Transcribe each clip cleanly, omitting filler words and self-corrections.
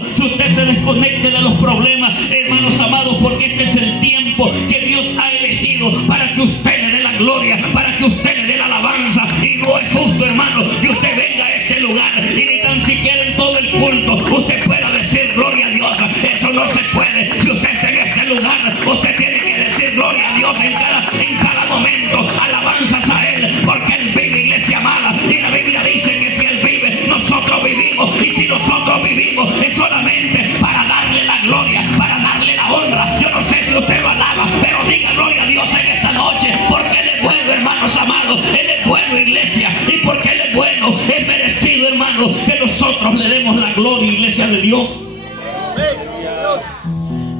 Si usted se desconecte de los problemas, hermanos amados, porque este es el tiempo que Dios ha elegido para que usted le dé la gloria, para que usted le dé la alabanza. Y no es justo, hermano, que usted venga a este lugar y ni tan siquiera en todo el culto usted pueda decir gloria a Dios. Eso no se puede. Si usted está en este lugar, usted tiene que decir gloria a Dios en cada momento, alabanzas a Él, porque Él vive, iglesia amada. Y la Biblia dice que si Él vive, nosotros vivimos. Y si nosotros vivimos, es solamente para darle la gloria, para darle la honra. Yo no sé si usted lo alaba, pero diga gloria a Dios en esta noche, porque Él es bueno, hermanos amados. Él es bueno, iglesia, y porque Él es bueno, es merecido, hermano, que nosotros le demos la gloria, iglesia de Dios.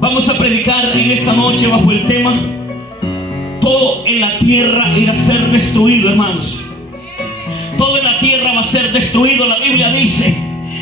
Vamos a predicar en esta noche bajo el tema: todo en la tierra irá a ser destruido, hermanos. Todo en la tierra va a ser destruido. La Biblia dice,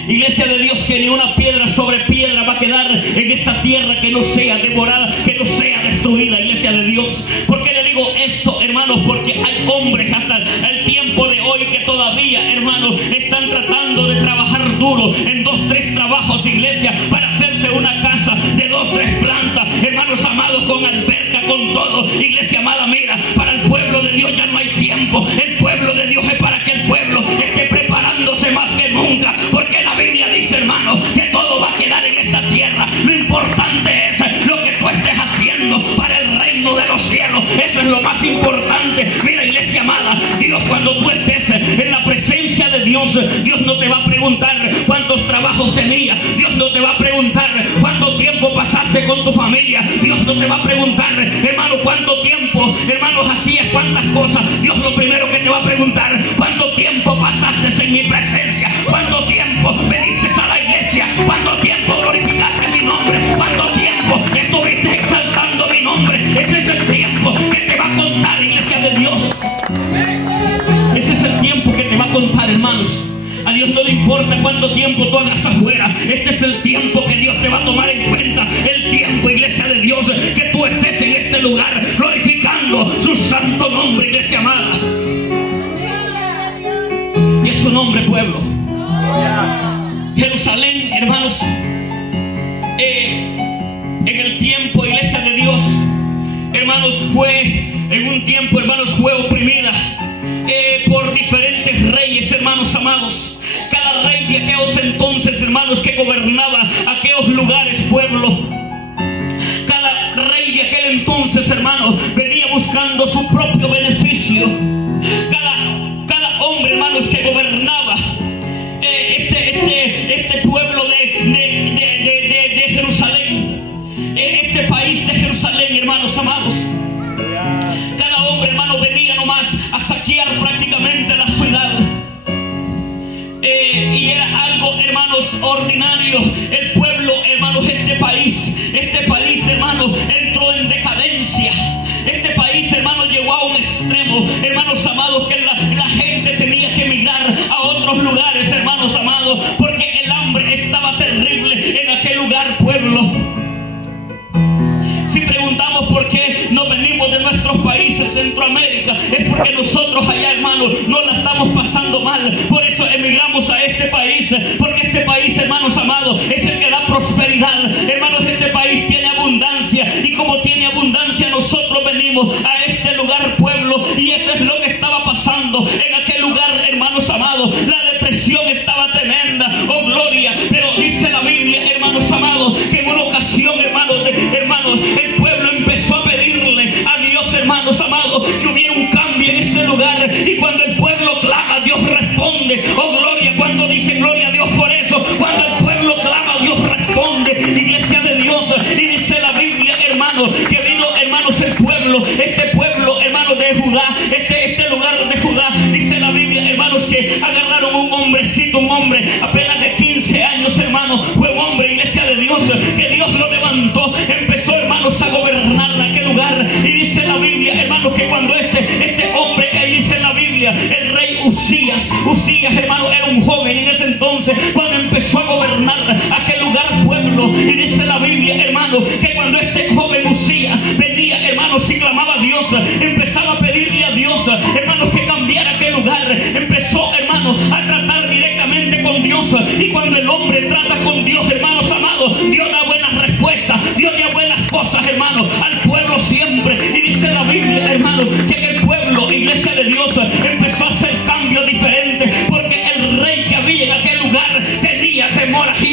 iglesia de Dios, que ni una piedra sobre piedra va a quedar en esta tierra que no sea devorada, que no sea destruida, iglesia de Dios. ¿Por qué le digo esto, hermanos? Porque hay hombres hasta el tiempo de hoy que todavía, hermanos, están tratando de trabajar duro en 2, 3 trabajos, iglesia, para hacerse una casa de 2, 3 plantas, hermanos amados, con alberca, con todo. Iglesia amada, mira, para el pueblo de Dios ya no hay tiempo. El pueblo de Dios es para que el pueblo esté preparándose más que nunca, porque la Biblia dice, hermano, que todo va a quedar en esta tierra. Lo importante es lo que tú estés haciendo para el reino de los cielos. Eso es lo más importante. Mira, iglesia amada, Dios, cuando tú estés en la presencia de Dios, Dios no te va a preguntar cuántos trabajos tenías. Dios no te va a preguntar cuánto tiempo pasaste con tu familia. Dios no te va a preguntar, hermano, cuánto tiempo, hermanos, hacías cuántas cosas. Dios lo primero que te va a preguntar: cuánto tiempo pasaste en mi presencia, cuánto tiempo viniste a la iglesia, cuánto tiempo glorificaste mi nombre, cuánto tiempo estuviste exaltando mi nombre. Ese es el tiempo que te va a contar, iglesia de Dios. Ese es el tiempo que te va a contar, hermanos. A Dios no le importa cuánto tiempo tú hagas afuera. Este es el tiempo que Dios te va a tomar en cuenta. El tiempo, iglesia de Dios, que tú estés en este lugar glorificando su santo nombre, iglesia amada. Y es su nombre, pueblo. Jerusalén, hermanos, en el tiempo, iglesia de Dios, hermanos, en un tiempo, hermanos, fue oprimida por diferentes reyes, hermanos amados. Cada rey de aquellos entonces, hermanos, que gobernaba aquellos lugares, pueblo, cada rey de aquel entonces, hermanos, venía buscando su propio beneficio. Cada hombre, hermanos, que gobernaba este pueblo de Jerusalén, este país de Jerusalén, hermanos amados, cada hombre, hermano, venía nomás a saquear prácticamente la ciudad. Y era algo, hermanos, ordinario. El pueblo, hermanos, este país, hermanos, entró en decadencia. Este país, hermanos, llegó a un extremo, hermanos amados, que la gente tenía que emigrar a otros lugares, hermanos amados, porque el hambre estaba terrible en aquel lugar, pueblo. Si preguntamos por qué no venimos de nuestros países, Centroamérica, es porque nosotros allá, hermanos, no la estamos pasando mal. Por eso emigramos a este país, porque este país, hermanos amados, es el que da prosperidad. Hermanos, este país tiene abundancia, y como tiene abundancia, nosotros venimos a este lugar, pueblo. Y eso es lo que estaba pasando en aquel lugar, hermanos amados. La depresión estaba tremenda, oh gloria. Pero dice la Biblia, hermanos amados, que en una ocasión, hermanos, el pueblo empezó a pedirle a Dios, hermanos amados, que hubiera un cambio en ese lugar. Y cuando el pueblo clama, Dios responde, oh gloria. Cuando dice gloria a Dios por eso, cuando el pueblo clama, Dios responde, iglesia de Dios. Y dice la Biblia, hermanos, que vino, hermanos, el pueblo, este pueblo, hermanos, de Judá, este lugar de Judá. Dice la Biblia, hermanos, que agarraron un hombrecito, un hombre apenas de 15 años, hermanos. Fue un hombre, iglesia de Dios, que Dios lo levantó. Empezó, hermanos, a gobernar aquel lugar. Y dice la Biblia, hermanos, que cuando este hombre, ahí dice la Biblia, el rey Usías, hermano, era un joven en ese entonces, cuando empezó a gobernar aquel lugar, pueblo. Y dice la Biblia, hermano, que cuando este joven Usías venía, hermanos, y clamaba a Dios, empezaba a pedirle a Dios, hermanos, que cambiara aquel lugar. Empezó, hermanos, a tratar directamente con Dios. Y cuando el hombre trata con Dios, hermanos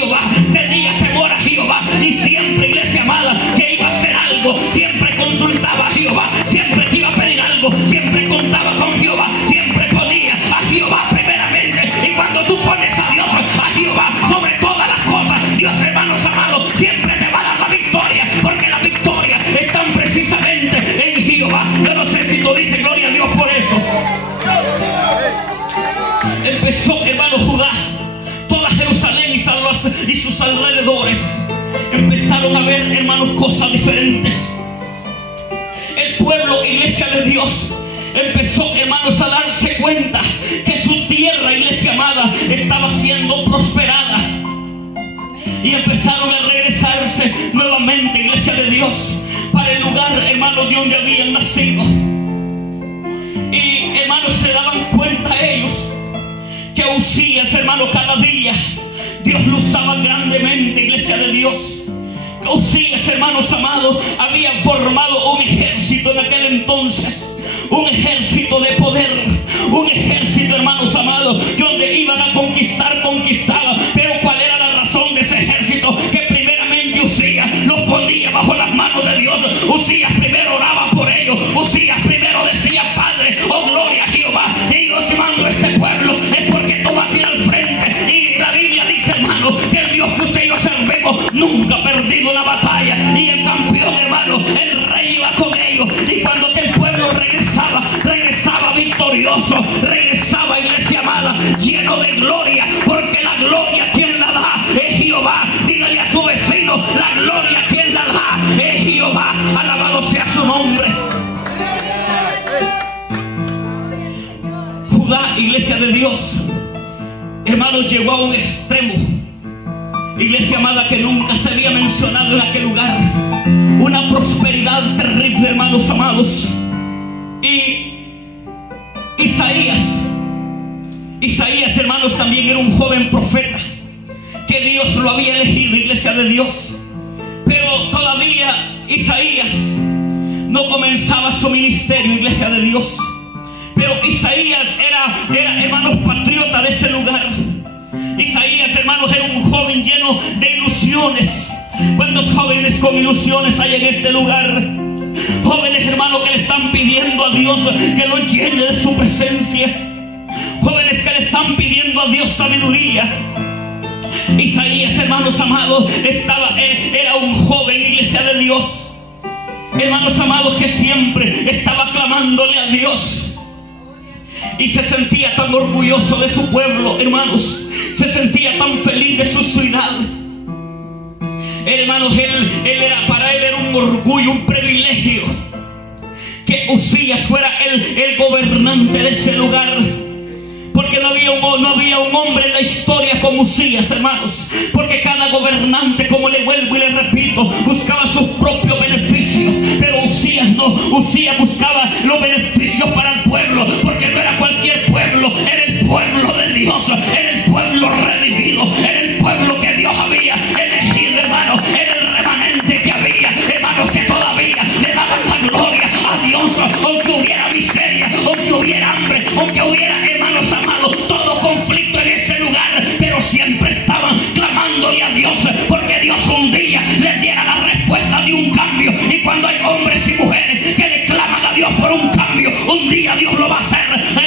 Jehová, tenía temor a Jehová, y siempre, iglesia amada, que iba a hacer algo, siempre consultaba a Jehová, siempre que iba a pedir algo, siempre contaba con Jehová, siempre ponía a Jehová primeramente. Y cuando tú pones a Dios, a Jehová sobre todas las cosas, Dios, hermanos amados, siempre te va a dar la victoria, porque la victoria está precisamente en Jehová. Yo no sé si tú dices gloria a Dios por eso. Empezó, hermano, Judá, toda Jerusalén y sus alrededores empezaron a ver, hermanos, cosas diferentes. El pueblo, iglesia de Dios, empezó, hermanos, a darse cuenta que su tierra, iglesia amada, estaba siendo prosperada. Y empezaron a regresarse nuevamente, iglesia de Dios, para el lugar, hermanos, de donde habían nacido. Y, hermanos, se daban cuenta ellos que Usías, hermano, cada día Dios lo usaba grandemente, iglesia de Dios. Que Usías, hermanos amados, había formado un ejército en aquel entonces, un ejército de poder, un ejército, hermanos amados, que donde iban a conquistar, conquistaban. Pero ¿cuál era la razón de ese ejército? Que primeramente Usías los ponía bajo las manos de Dios. Usías primero oraba por ellos, Usías primero decía: Padre, oh gloria a Jehová, y yo si mando a este pueblo es porque tú vas a ir al frente. Y la Biblia dice, hermano, que el Dios que usted y yo servemos nunca ha perdido una batalla, y el campeón, hermano, el rey iba con ellos. Y cuando aquel pueblo regresaba victorioso, regresaba, iglesia amada, lleno de gloria, porque la gloria quien la da es Jehová. Dígale a su vecino: la gloria quien la da es Jehová. Alabado sea su nombre. Judá, iglesia de Dios, hermanos, llegó a un extremo, iglesia amada, que nunca se había mencionado en aquel lugar. Una prosperidad terrible, hermanos amados. Y Isaías, hermanos, también era un joven profeta que Dios lo había elegido, iglesia de Dios. Pero todavía Isaías no comenzaba su ministerio, iglesia de Dios. Pero Isaías era, hermanos, patriota de ese lugar. Isaías, hermanos, era un joven lleno de ilusiones. ¿Cuántos jóvenes con ilusiones hay en este lugar? Jóvenes, hermanos, que le están pidiendo a Dios que los llene de su presencia. Jóvenes que le están pidiendo a Dios sabiduría. Isaías, hermanos amados, era un joven, iglesia de Dios, hermanos amados, que siempre estaba clamándole a Dios. Y se sentía tan orgulloso de su pueblo, hermanos. Se sentía tan feliz de su ciudad. Hermanos, para él era un orgullo, un privilegio que Usías fuera el gobernante de ese lugar. Porque no había un hombre en la historia como Usías, hermanos. Porque cada gobernante, como le vuelvo y le repito, buscaba sus propios beneficios. Pero Usías no. Usías buscaba los beneficios para el pueblo. Porque no era cualquier pueblo, era el pueblo de Dios. Era el pueblo redimido. Era el pueblo que Dios había elegido, hermanos. Era el remanente que había, hermanos, que todavía le daban la gloria a Dios. Aunque hubiera miseria, aunque hubiera hambre, aunque hubiera, hermanos amados, todo conflicto en ese lugar, pero siempre estaban clamándole a Dios, porque Dios un día les diera la respuesta de un cambio. Y cuando hay hombres y mujeres que le claman a Dios por un cambio, un día Dios lo va a hacer,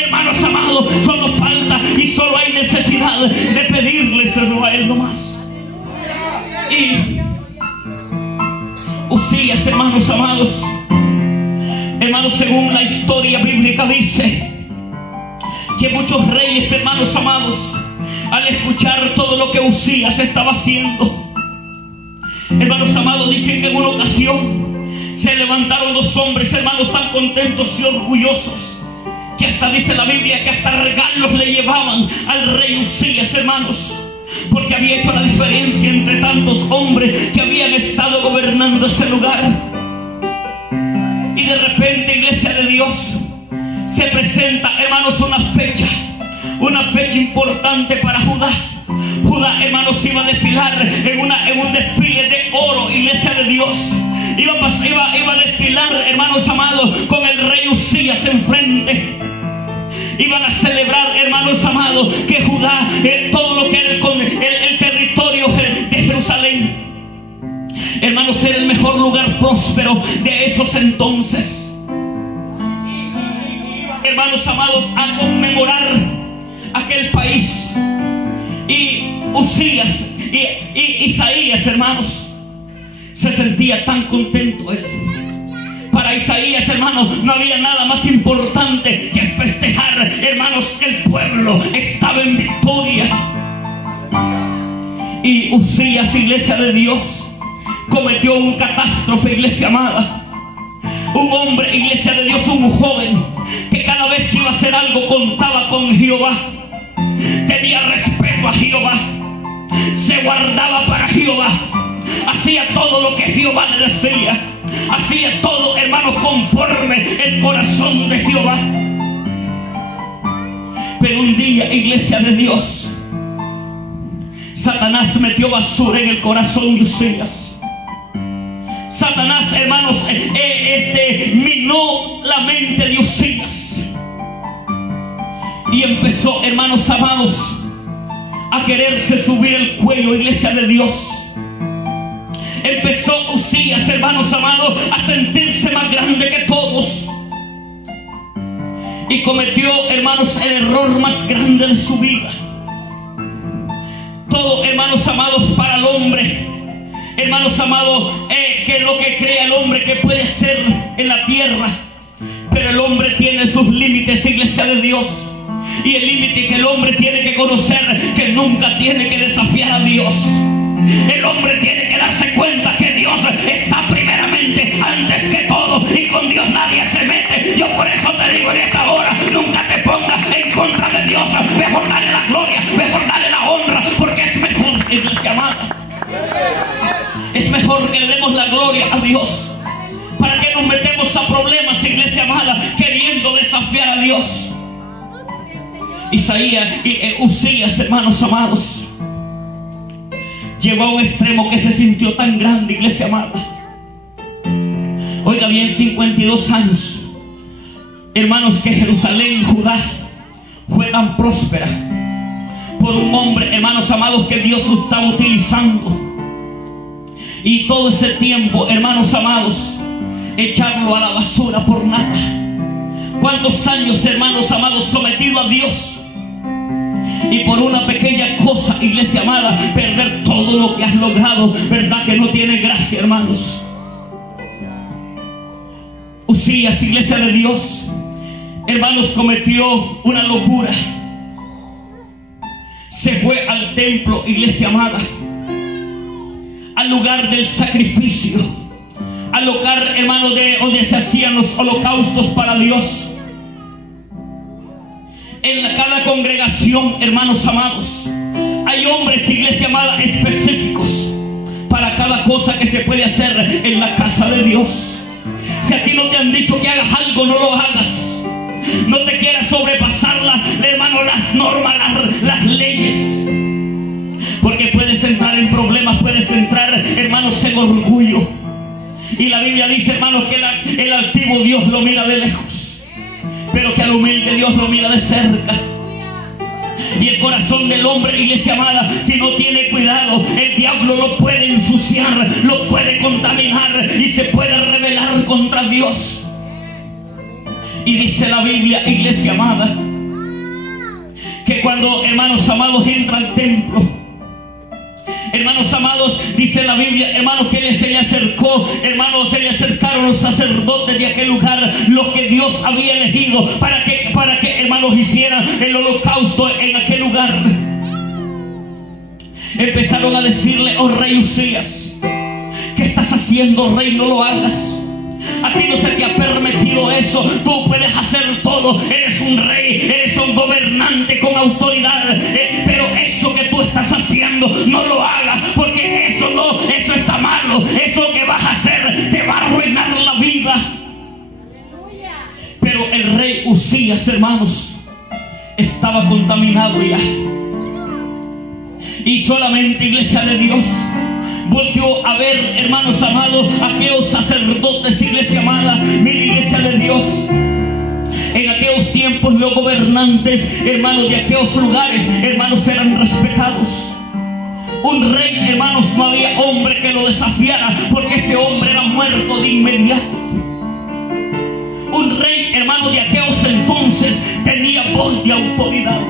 hermanos amados. Solo falta y solo hay necesidad de pedírselo a Él nomás. Y Usías, hermanos amados, hermanos, según la historia bíblica dice que muchos reyes, hermanos amados, al escuchar todo lo que Usías estaba haciendo, hermanos amados, dicen que en una ocasión se levantaron dos hombres, hermanos, tan contentos y orgullosos que hasta, dice la Biblia, que hasta regalos le llevaban al rey Usías, hermanos, porque había hecho la diferencia entre tantos hombres que habían estado gobernando ese lugar. Y de repente, iglesia de Dios, se presenta, hermanos, una fecha importante para Judá. Judá, hermanos, iba a desfilar en un desfile de oro, iglesia de Dios. Iba a desfilar, hermanos amados, con el rey Usías enfrente. Iban a celebrar, hermanos amados, que Judá, todo lo que era el territorio Jerusalén, hermanos, era el mejor lugar próspero de esos entonces. Hermanos amados, a conmemorar aquel país. Y Usías y Isaías, hermanos, se sentía tan contento él. Para Isaías, hermanos, no había nada más importante que festejar, hermanos, que el pueblo estaba en victoria. Y Usías, iglesia de Dios, cometió un catástrofe, iglesia amada. Un hombre, iglesia de Dios, un joven, que cada vez que iba a hacer algo contaba con Jehová. Tenía respeto a Jehová, se guardaba para Jehová, hacía todo lo que Jehová le decía, hacía todo, hermanos, conforme el corazón de Jehová. Pero un día, iglesia de Dios, Satanás metió basura en el corazón de Usías. Satanás, hermanos, minó la mente de Usías. Y empezó, hermanos amados, a quererse subir el cuello, iglesia de Dios. Empezó Usías, hermanos amados, a sentirse más grande que todos. Y cometió, hermanos, el error más grande de su vida. Todo, hermanos amados, para el hombre, hermanos amados, que es lo que crea el hombre que puede ser en la tierra. Pero el hombre tiene sus límites, iglesia de Dios. Y el límite que el hombre tiene que conocer, que nunca tiene que desafiar a Dios. El hombre tiene que darse cuenta que Dios está primeramente, antes que todo, y con Dios nadie se mete. Yo por eso te digo en esta hora, nunca te pongas en contra de Dios. Mejor dale la gloria, mejor dale la honra, porque es mejor, iglesia amada. Es mejor que le demos la gloria a Dios. ¿Para qué nos metemos a problemas, iglesia amada, queriendo desafiar a Dios? Usías, hermanos amados, llegó a un extremo que se sintió tan grande, iglesia amada. Oiga bien, 52 años, hermanos, que Jerusalén, Judá, fue tan próspera por un hombre, hermanos amados, que Dios estaba utilizando. Y todo ese tiempo, hermanos amados, echarlo a la basura por nada. ¿Cuántos años, hermanos amados, sometido a Dios? Y por una pequeña cosa, iglesia amada, perder todo lo que has logrado. ¿Verdad que no tiene gracia, hermanos? Usías, iglesia de Dios, hermanos, cometió una locura. Se fue al templo, iglesia amada, al lugar del sacrificio, al lugar, hermanos, de donde se hacían los holocaustos para Dios. En cada congregación, hermanos amados, hay hombres, iglesia amada, específicos para cada cosa que se puede hacer en la casa de Dios. Si a ti no te han dicho que hagas algo, no lo hagas. No te quieras sobrepasar, hermano, las normas, las leyes, porque puedes entrar en problemas, puedes entrar, hermanos, en orgullo. Y la Biblia dice, hermanos, que el altivo Dios lo mira de lejos, pero que al humilde Dios lo mira de cerca. Y el corazón del hombre, iglesia amada, si no tiene cuidado, el diablo lo puede ensuciar, lo puede contaminar y se puede rebelar contra Dios. Y dice la Biblia, iglesia amada, que cuando, hermanos amados, entra al templo, hermanos amados, dice la Biblia, hermanos, que se le acercó, hermanos, se le acercaron los sacerdotes de aquel lugar, los que Dios había elegido para que, hermanos, hicieran el holocausto en aquel lugar. Empezaron a decirle, oh rey Usías, ¿qué estás haciendo, rey? No lo hagas. A ti no se te ha permitido eso. Tú puedes hacer todo. Eres un rey, eres un gobernante con autoridad. Pero eso que tú estás haciendo, no lo hagas, porque eso está malo. Eso que vas a hacer te va a arruinar la vida. Pero el rey Usías, hermanos, estaba contaminado ya. Y solamente, iglesia de Dios, volteó a ver, hermanos amados, aquellos sacerdotes, iglesia amada, mira, iglesia de Dios. En aquellos tiempos los gobernantes, hermanos, de aquellos lugares, hermanos, eran respetados. Un rey, hermanos, no había inmediato. Un rey, hermano, de aquellos entonces tenía voz de autoridad.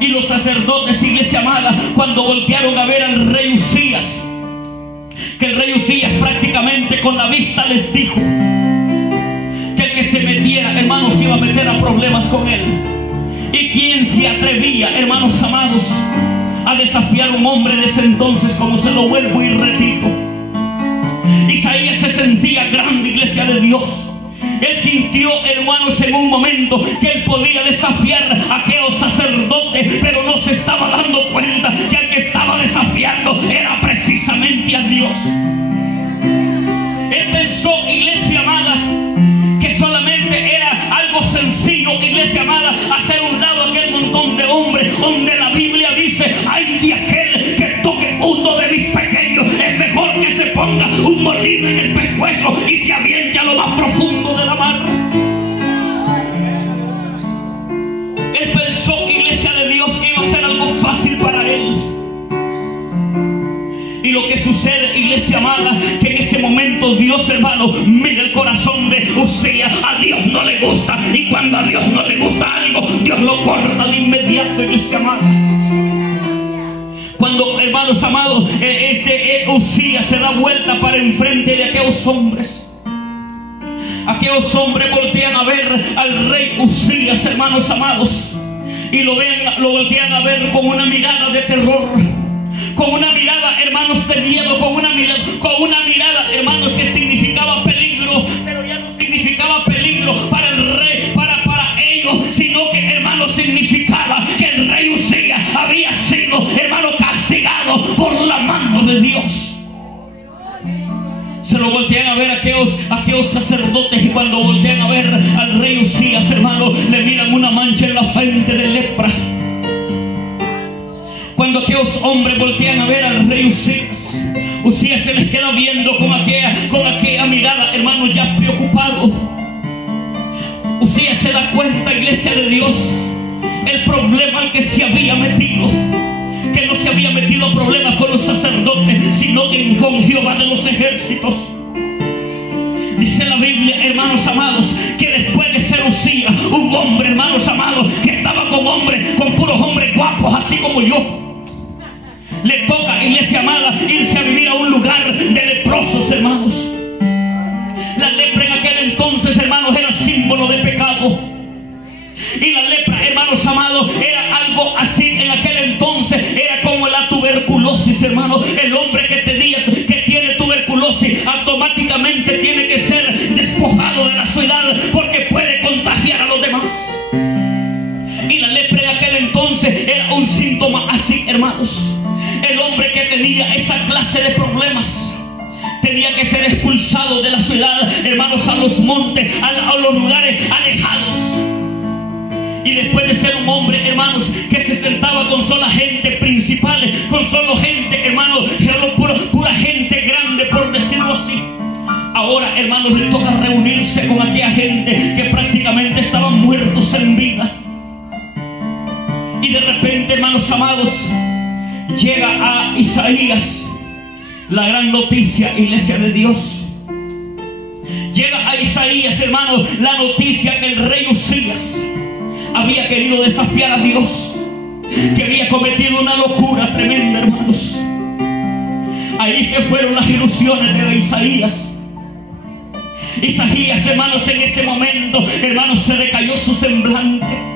Y los sacerdotes, iglesia amada, cuando voltearon a ver al rey Uzías, que el rey Uzías prácticamente con la vista les dijo que el que se metiera, hermanos, se iba a meter a problemas con él. ¿Y quién se atrevía, hermanos amados, a desafiar a un hombre de ese entonces? Como se lo vuelvo y repito, Isaías se sentía grande, iglesia de Dios. Él sintió, hermanos, en un momento que él podía desafiar a aquellos sacerdotes, pero no se estaba dando cuenta que el que estaba desafiando era precisamente a Dios. Él pensó, iglesia amada, que solamente era algo sencillo, iglesia amada, hacer un lado aquel montón de hombres, donde la Biblia dice: ay de aquel que toque uno de mis pequeños, es mejor que se ponga un molino en el pescuezo y se aviente a lo más profundo de la mar. Él pensó, iglesia de Dios, que iba a ser algo fácil para él. Y lo que sucede, iglesia amada, que en ese momento Dios, hermano, mira el corazón de Uzías. A Dios no le gusta, y cuando a Dios no le gusta algo, Dios lo corta de inmediato, iglesia amada. Cuando, hermanos amados, Uzías se da vuelta para enfrente de aquellos hombres, aquellos hombres voltean a ver al rey Uzías, hermanos amados, y lo voltean a ver con una mirada de terror, con una mirada, hermanos, de miedo, con una mirada, hermanos, que significaba peligro, pero ya no significaba peligro para el rey, para ellos, sino que, hermanos, significaba que el rey Uzías había sido, hermanos, castigado por la mano de Dios. Se lo voltean a ver aquellos sacerdotes, y cuando voltean a ver al rey Uzías, hermano, le miran una mancha en la frente de lepra. Cuando aquellos hombres voltean a ver al rey Uzías se les queda viendo con aquella mirada, hermano, ya preocupado. Uzías se da cuenta, iglesia de Dios, el problema al que se había metido, que no se había metido a problemas con los sacerdotes, sino que con Jehová de los ejércitos. Dice la Biblia, hermanos amados, que después de ser Uzías, un hombre, hermanos amados, que estaba con puros hombres guapos, así como yo, le toca, iglesia amada, irse a vivir a un lugar de leprosos, hermanos. La lepra en aquel entonces, hermanos, era símbolo de pecado. Y la lepra, hermanos amados, era algo así en aquel entonces, era como la tuberculosis, hermanos. El hombre que tiene tuberculosis automáticamente tiene que ser despojado de la ciudad, porque puede contagiar a los demás. Y la lepra en aquel entonces era un síntoma así, hermanos. El hombre que tenía esa clase de problemas tenía que ser expulsado de la ciudad, hermanos, a los montes, a los lugares alejados. Y después de ser un hombre, hermanos, que se sentaba con sola gente principales, con solo gente, hermanos, pura gente grande, por decirlo así, ahora, hermanos, le toca reunirse con aquella gente que prácticamente estaban muertos en vida. Y de repente, hermanos amados, llega a Isaías la gran noticia, iglesia de Dios. Llega a Isaías, hermanos, la noticia que el rey Uzías había querido desafiar a Dios, que había cometido una locura tremenda, hermanos. Ahí se fueron las ilusiones de Isaías. Isaías, hermanos, en ese momento, hermanos, se decayó su semblante.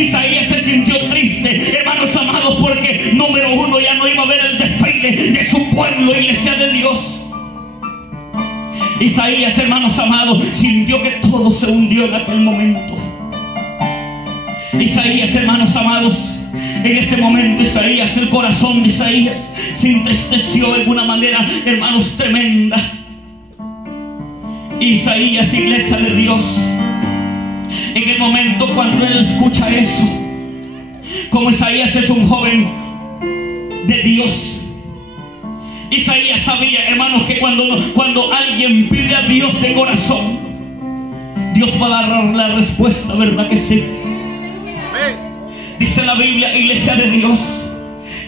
Isaías se sintió triste, hermanos amados, porque número uno, ya no iba a ver el desfile de su pueblo, iglesia de Dios. Isaías, hermanos amados, sintió que todo se hundió en aquel momento. Isaías, hermanos amados, en ese momento Isaías, el corazón de Isaías se entristeció de una manera, hermanos, tremenda. Isaías, iglesia de Dios, en el momento cuando él escucha eso, como Isaías es un joven de Dios, Isaías sabía, hermanos, que cuando alguien pide a Dios de corazón, Dios va a dar la respuesta, ¿verdad que sí? Dice la Biblia, iglesia de Dios,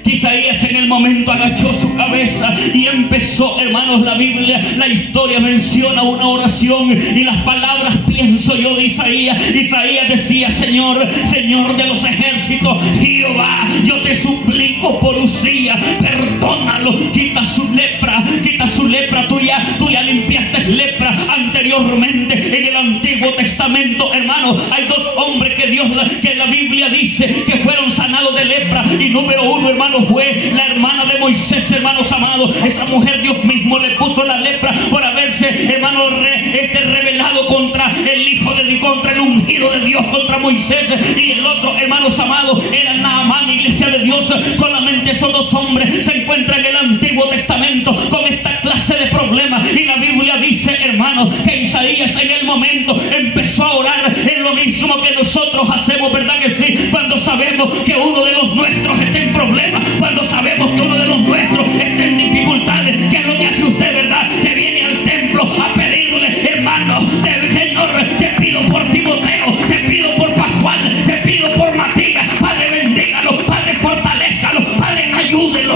Isaías en el momento agachó su cabeza y empezó, hermanos, la Biblia, la historia menciona una oración y las palabras, pienso yo, de Isaías. Isaías decía: Señor, Señor de los ejércitos, Jehová, yo te suplico por Usías, perdónalo, quita su lepra, tú ya limpiaste lepra anteriormente en el Antiguo Testamento, hermano. Hay dos hombres que la Biblia dice que fueron sanados de lepra, y número uno, hermano, fue la hermana de Moisés, hermanos amados. Esa mujer Dios mismo le puso la lepra por haberse, hermano, rebelado contra el hijo de Dios, contra el ungido de Dios, contra Moisés. Y el otro, hermanos amados, era Naamán, iglesia de Dios. Solamente esos dos hombres se encuentran en el Antiguo Testamento con esta clase de problemas. Y la Biblia dice, hermano, que Isaías en el momento empezó a orar en lo mismo que nosotros hacemos, ¿verdad que sí? Cuando sabemos que uno de los nuestros está en problemas, cuando sabemos que uno de los nuestros está en dificultades, ¿qué es lo que hace usted, verdad? Se viene al templo a pedirle, hermano, Señor, te pido por Timoteo, te pido por Pascual, te pido por Matías, Padre, bendígalo, Padre, fortalézcalo, Padre, ayúdelo.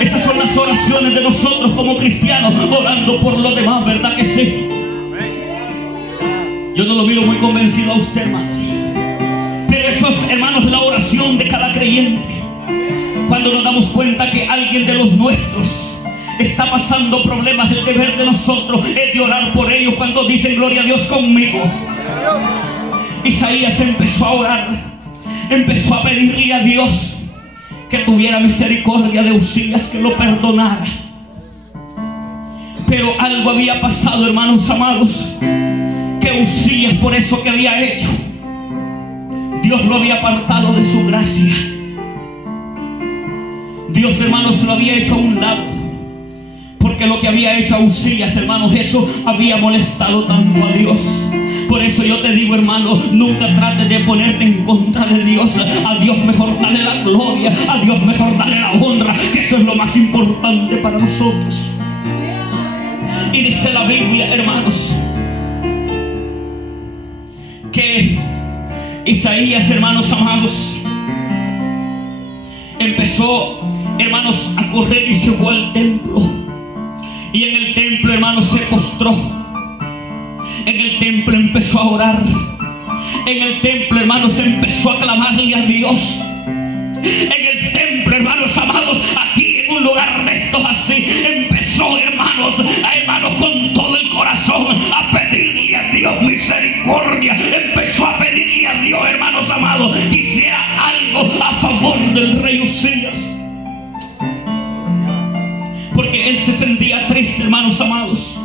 Esas son las oraciones de nosotros como cristianos, orando por los demás, ¿verdad que sí? Yo no lo miro muy convencido a usted, hermano, pero eso es, hermanos, la oración de cada creyente. Cuando nos damos cuenta que alguien de los nuestros está pasando problemas, el deber de nosotros es de orar por ellos. Cuando dicen gloria a Dios conmigo, Isaías empezó a orar, empezó a pedirle a Dios que tuviera misericordia de Usías, que lo perdonara. Pero algo había pasado, hermanos amados, que Usías, por eso que había hecho, Dios lo había apartado de su gracia. Dios, hermanos, lo había hecho a un lado, porque lo que había hecho a Usías, hermanos, eso había molestado tanto a Dios. Por eso yo te digo, hermano, nunca trates de ponerte en contra de Dios. A Dios mejor dale la gloria, a Dios mejor dale la honra, que eso es lo más importante para nosotros. Y dice la Biblia, hermanos, que Isaías, hermanos amados, empezó, hermanos, a correr y se fue al templo. Y en el templo, hermanos, se postró. En el templo empezó a orar. En el templo, hermanos, empezó a clamarle a Dios. En el templo, hermanos amados, aquí en un lugar de estos así, empezó, hermanos, con todo el corazón a pedirle a Dios misericordia. Empezó a pedirle a Dios, hermanos amados, que hiciera algo a favor del rey Usías, porque él se sentía triste, hermanos amados,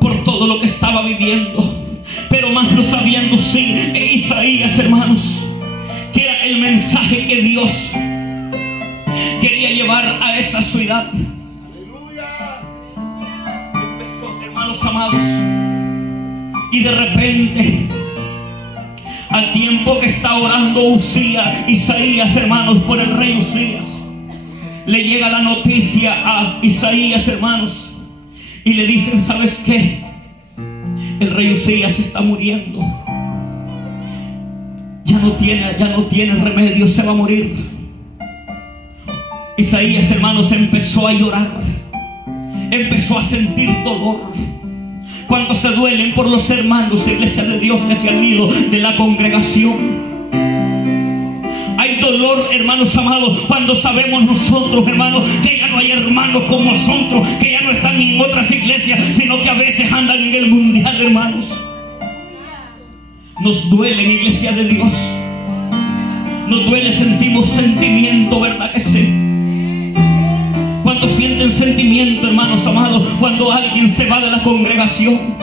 por todo lo que estaba viviendo. Pero más lo sabiendo, sí, Isaías, hermanos, que era el mensaje que Dios quería llevar a esa ciudad. Empezó, hermanos amados, y de repente, al tiempo que está orando Isaías, hermanos, por el rey Usías, le llega la noticia a Isaías, hermanos, y le dicen: ¿sabes qué? El rey Usías está muriendo. Ya no tiene remedio, se va a morir. Isaías, hermanos, empezó a llorar, empezó a sentir dolor. ¿Cuántos se duelen por los hermanos, iglesia de Dios, que se han ido de la congregación? Hay dolor, hermanos amados, cuando sabemos nosotros, hermanos, que ya no hay hermanos como nosotros, que ya no están en otras iglesias, sino que a veces andan en el mundial, hermanos. Nos duele, en iglesia de Dios. Nos duele, sentimos sentimiento, ¿verdad que sí? Cuando sienten sentimiento, hermanos amados, cuando alguien se va de la congregación.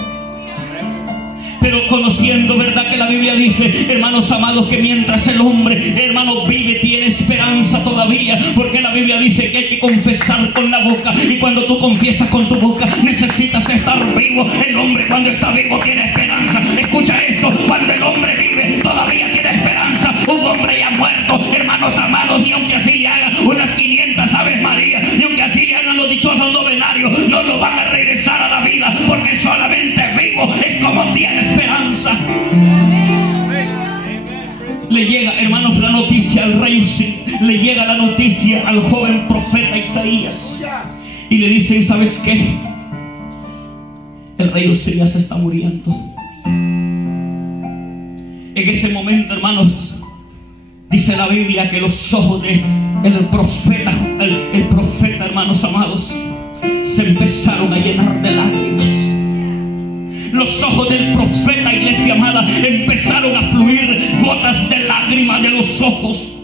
Pero conociendo, verdad, que la Biblia dice, hermanos amados, que mientras el hombre, hermano, vive, tiene esperanza todavía, porque la Biblia dice que hay que confesar con la boca, y cuando tú confiesas con tu boca necesitas estar vivo. El hombre, cuando está vivo, tiene esperanza. Escucha esto: cuando el hombre vive, todavía tiene esperanza. Un hombre ya muerto, hermanos amados, ni aunque así le hagan unas 500 Aves María, ni aunque así le hagan los dichosos novenarios, no lo van a regresar a la vida, porque solamente vivo es como tiene esperanza. Le llega, hermanos, la noticia al rey Usías. le llega la noticia al joven profeta Isaías y le dicen: ¿sabes qué? El rey Usías está muriendo. En ese momento, hermanos, dice la Biblia que los ojos de el profeta, hermanos amados, se empezaron a llenar de lágrimas. Los ojos del profeta, iglesia amada, empezaron a fluir gotas de lágrimas de los ojos.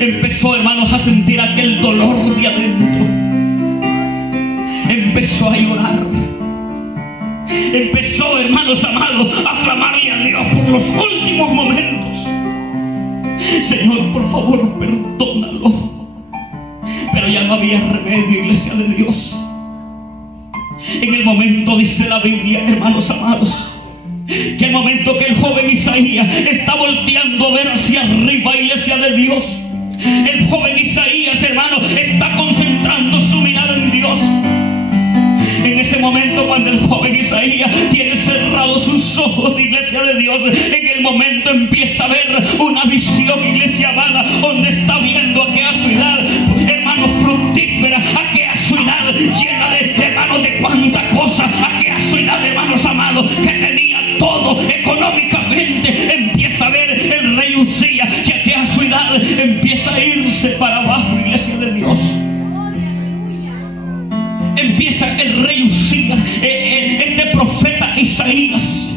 Empezó, hermanos, a sentir aquel dolor de adentro. Empezó a llorar. Empezó, hermanos amados, a clamarle a Dios por los últimos momentos: Señor, por favor, perdónalo. Pero ya no había remedio, iglesia de Dios. En el momento, dice la Biblia, hermanos amados, que el momento que el joven Isaías está volteando a ver hacia arriba, iglesia de Dios, el joven Isaías, hermano, está concentrando su mirada en Dios. En ese momento, cuando el joven Isaías tiene cerrados sus ojos, iglesia de Dios, en el momento empieza a ver una visión, iglesia amada, donde está viendo aquella ciudad, hermano, fructífera, aquella ciudad llena de hermanos, de cuánta cosa, aquella ciudad, hermanos amados, que tenía todo económicamente. Empieza a ver el rey Usías que aquella ciudad empieza a irse para abajo, iglesia de Dios. Empieza el rey Usías, este profeta Isaías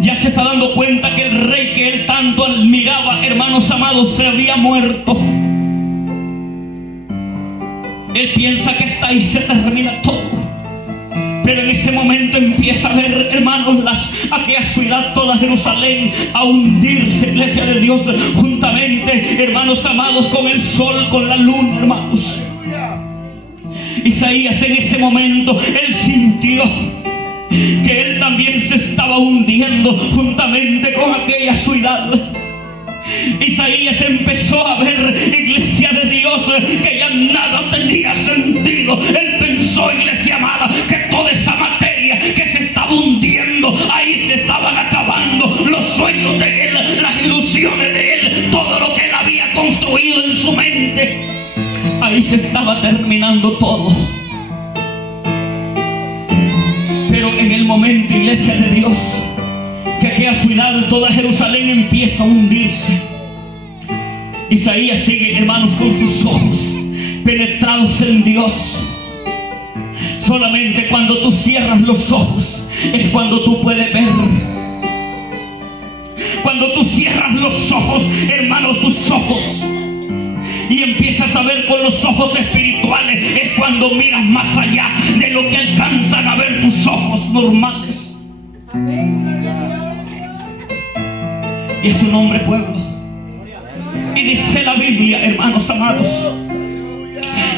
ya se está dando cuenta que el rey que él tanto admiraba, hermanos amados, se había muerto. Él piensa que hasta ahí se termina todo. Pero en ese momento empieza a ver, hermanos, aquella ciudad, toda Jerusalén, a hundirse, iglesia de Dios, juntamente, hermanos amados, con el sol, con la luna, hermanos. Isaías en ese momento, él sintió que él también se estaba hundiendo juntamente con aquella ciudad. Isaías empezó a ver, iglesia de Dios, que ya nada tenía sentido. Él pensó, iglesia amada, que toda esa materia que se estaba hundiendo, ahí se estaban acabando los sueños de él, las ilusiones de él, todo lo que él había construido en su mente. Ahí se estaba terminando todo. Pero en el momento, iglesia de Dios, que aquella ciudad, toda Jerusalén, empieza a hundirse, Isaías sigue, hermanos, con sus ojos penetrados en Dios. Solamente cuando tú cierras los ojos es cuando tú puedes ver. Cuando tú cierras los ojos, hermanos, tus ojos, y empiezas a ver con los ojos espirituales, es cuando miras más allá de lo que alcanzan a ver tus ojos normales. Y es un hombre, pueblo. Y dice la Biblia, hermanos amados,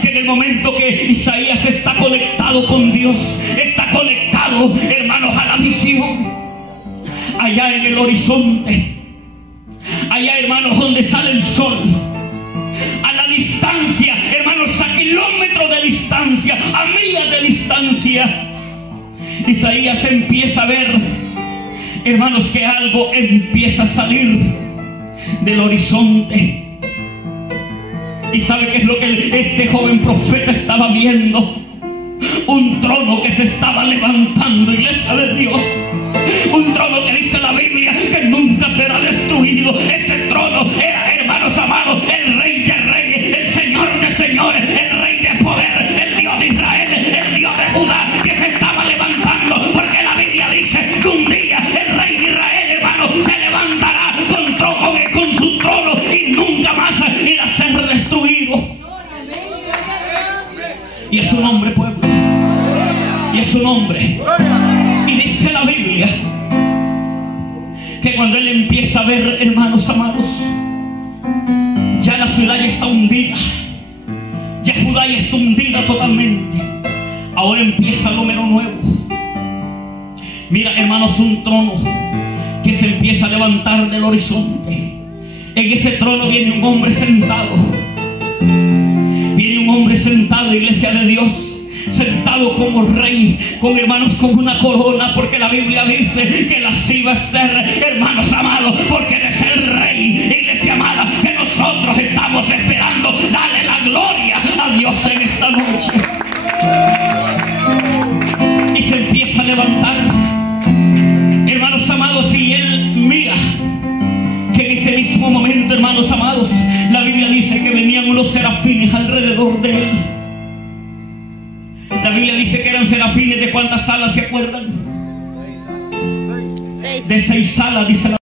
que en el momento que Isaías está conectado con Dios, está conectado, hermanos, a la visión, allá en el horizonte, allá, hermanos, donde sale el sol, a la distancia, hermanos, a kilómetros de distancia, a millas de distancia, Isaías empieza a ver, hermanos, que algo empieza a salir del horizonte. ¿Y sabe qué es lo que este joven profeta estaba viendo? Un trono que se estaba levantando, iglesia de Dios. Un trono que dice la Biblia que nunca será destruido. Ese trono era, hermanos amados, el rey de reyes, el señor de señores, el rey de poder, el Dios de Israel, el Dios de Judá, que se estaba levantando, porque la Biblia dice que un día el rey de Israel, hermano, se levantará con su trono y nunca más irá a ser destruido. Y es un hombre, pueblo, y es un hombre. Y dice la Biblia que cuando él empieza a ver, hermanos amados, ya la ciudad ya está hundida, ya Judá ya está hundida totalmente. Ahora empieza lo menos nuevo. Mira, hermanos, un trono que se empieza a levantar del horizonte. En ese trono viene un hombre sentado. Viene un hombre sentado, iglesia de Dios, sentado como rey, con, hermanos, con una corona, porque la Biblia dice que así va a ser, hermanos amados, porque eres el rey, iglesia amada, que nosotros los serafines alrededor de él. La Biblia dice que eran serafines de cuántas alas, ¿se acuerdan? 6. De 6 alas, dice la